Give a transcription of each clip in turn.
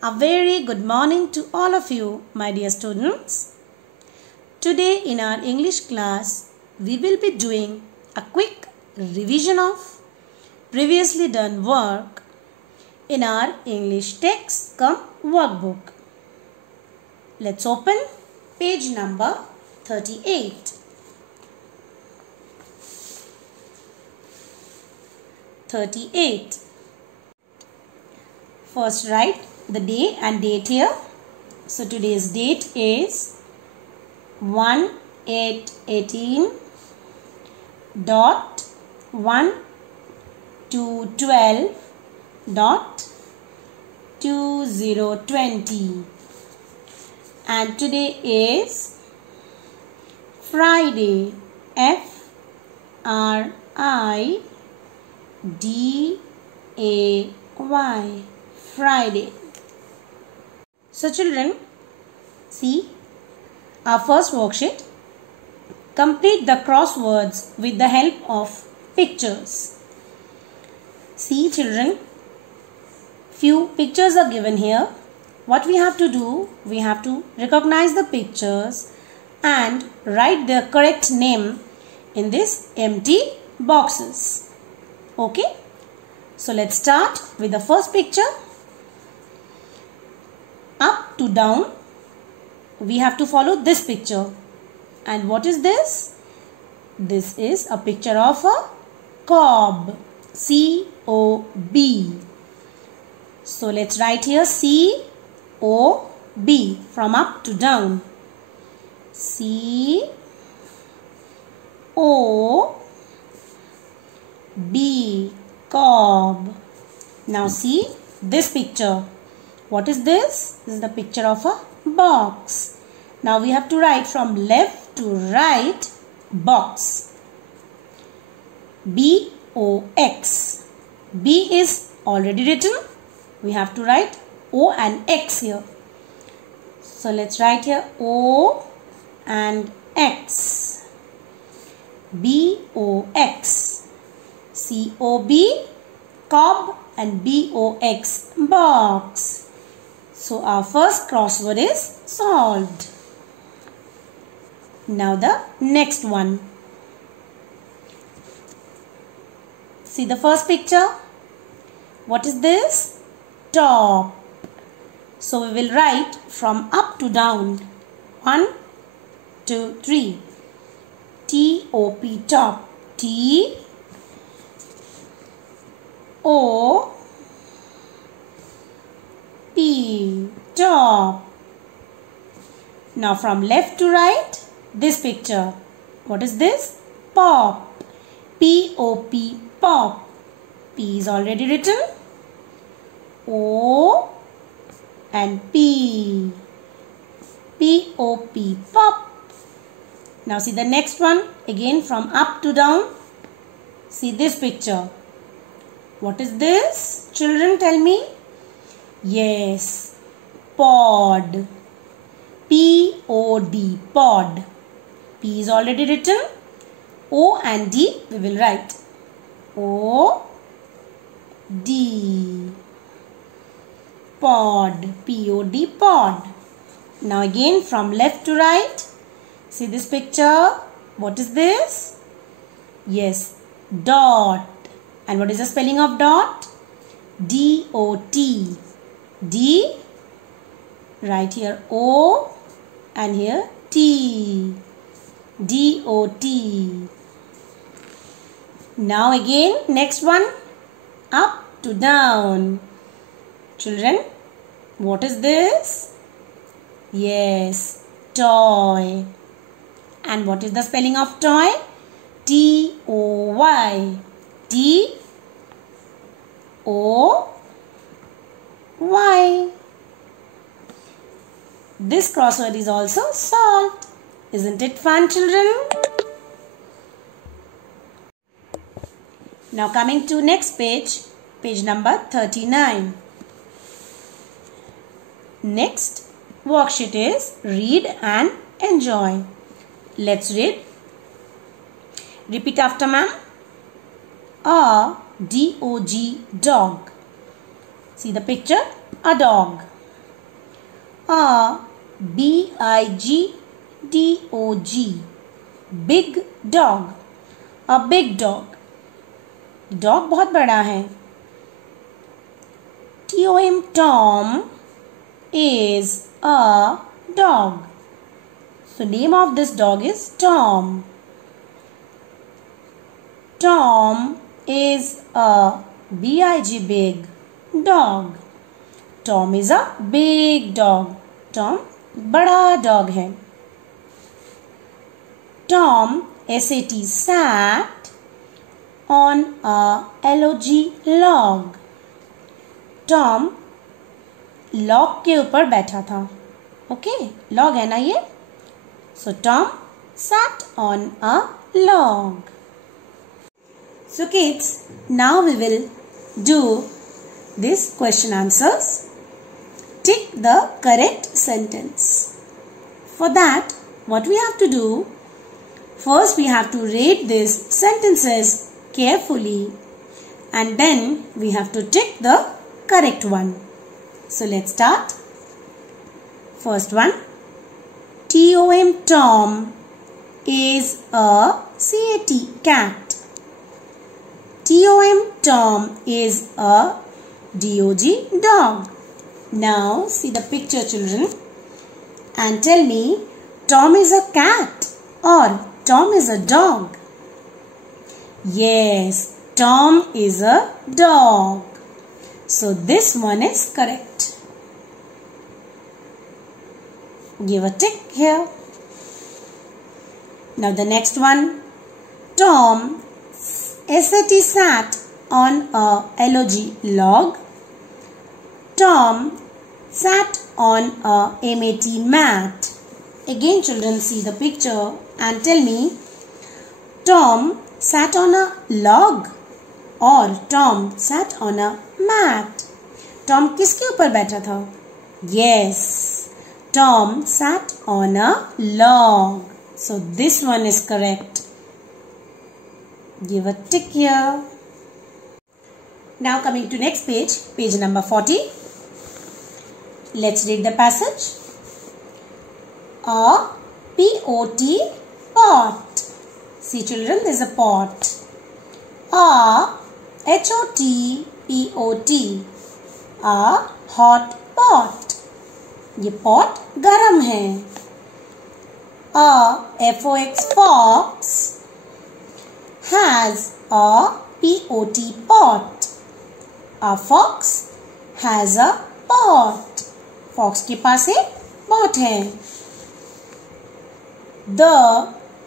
A very good morning to all of you, my dear students. Today in our English class, we will be doing a quick revision of previously done work in our English text cum workbook. Let's open page number 38. 38. First write the day and date here. So today's date is 1/8/18 dot 1/2/12 dot 2020, and today is Friday, FRIDAY, Friday. So children, see our first worksheet. Complete the crosswords with the help of pictures. See children, few pictures are given here. What we have to do, we have to recognize the pictures and write their correct name in this empty boxes. Okay, so let's start with the first picture. Up to down, we have to follow this picture. And what is this? This is a picture of a cob. C-O-B. So let's write here C-O-B from up to down. C-O-B, cob. Now see this picture. What is this? This is the picture of a box. Now we have to write from left to right, box. B-O-X. B is already written. We have to write O and X here. So let's write here O and X. B-O-X. C-O-B, cob, and B-O-X, box. So our first crossword is solved. Now the next one. See the first picture. What is this? Top. So we will write from up to down. 1, 2, 3. T-O-P, top. T-O-P, top. Now from left to right, this picture. What is this? Pop. P-O-P, pop. P is already written. O and P. P-O-P, pop. Now see the next one. Again from up to down. See this picture. What is this? Children, tell me. Yes, pod. P-O-D, pod. P is already written. O and D we will write. O-D. Pod. P-O-D, pod. Now again from left to right. See this picture. What is this? Yes, dot. And what is the spelling of dot? D-O-T. D. Right here O and here T. D-O-T. Now again next one. Up to down. Children, what is this? Yes, toy. And what is the spelling of toy? T-O-Y. T-O-Y. This crossword is also solved. Isn't it fun, children? Now coming to next page, page number 39. Next worksheet is read and enjoy. Let's read. Repeat after ma'am. A D-O-G, dog. See the picture? A dog. A B-I-G-D-O-G. Big dog. A big dog. Dog बहुत बड़ा है. T-O-M, Tom is a dog. So name of this dog is Tom. Tom is a B-I-G, big dog. Tom is a big dog. Tom बड़ा dog है. Tom, S-A-T, sat on a L-O-G, log. Tom log के ऊपर बैठा था. Okay, log है ना ये? So Tom sat on a log. So kids, now we will do this question answers. Tick the correct sentence. For that, what we have to do, first we have to read these sentences carefully and then we have to tick the correct one. So let's start. First one, T-O-M, Tom is a C-A-T, cat. T-O-M, Tom is a D-O-G, dog. Now see the picture, children, and tell me, Tom is a cat or Tom is a dog? Yes, Tom is a dog. So this one is correct. Give a tick here. Now the next one, Tom, S-A-T, sat on a L-O-G, log. Tom sat on a M-A-T, mat. Again children, see the picture and tell me, Tom sat on a log or Tom sat on a mat? Tom किसके ऊपर बैठा था? Yes, Tom sat on a log. So this one is correct. Give a tick here. Now coming to next page, page number 40. Let's read the passage. A P-O-T, pot. See children, there is a pot. A H-O-T, P-O-T. A hot pot. ये pot गरम है. A F-O-X, fox has a P-O-T, pot. A fox has a pot. Fox के पास एक pot है. The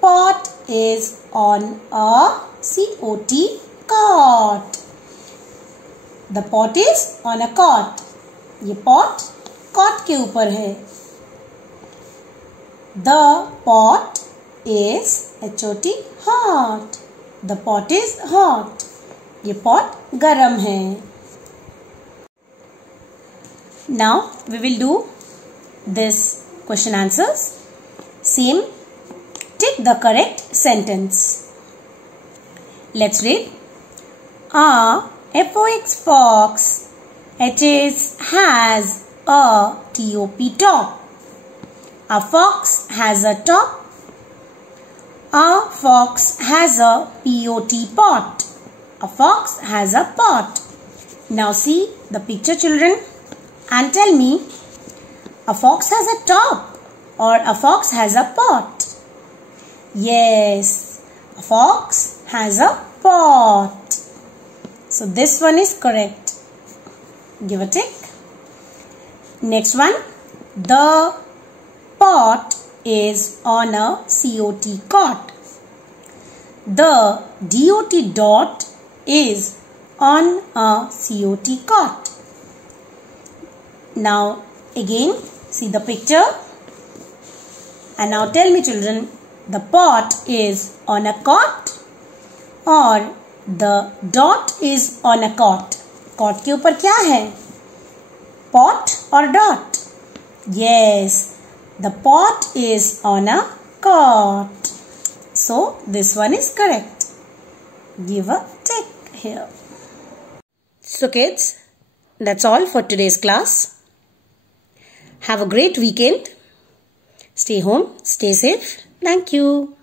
pot is on a C-O-T, cot. The pot is on a cot. ये pot cot के ऊपर है. The pot is H-O-T, hot. The pot is hot. ये pot गरम है. Now we will do this question answers. Same. Tick the correct sentence. Let's read. A F-O-X, fox. H-is, has a T-O-P, top. A fox has a top. A fox has a P-O-T, pot. A fox has a pot. Now see the picture children and tell me, a fox has a top or a fox has a pot? Yes, a fox has a pot. So this one is correct. Give a tick. Next one, the pot is on a C-O-T, cot. The D-O-T dot is on a C-O-T, cot. Now again see the picture and now tell me children, the pot is on a cot or the dot is on a cot? Cot के ऊपर क्या है? Pot or dot? Yes, the pot is on a cot. So this one is correct. Give a tick here. So kids, that's all for today's class. Have a great weekend. Stay home, stay safe. Thank you.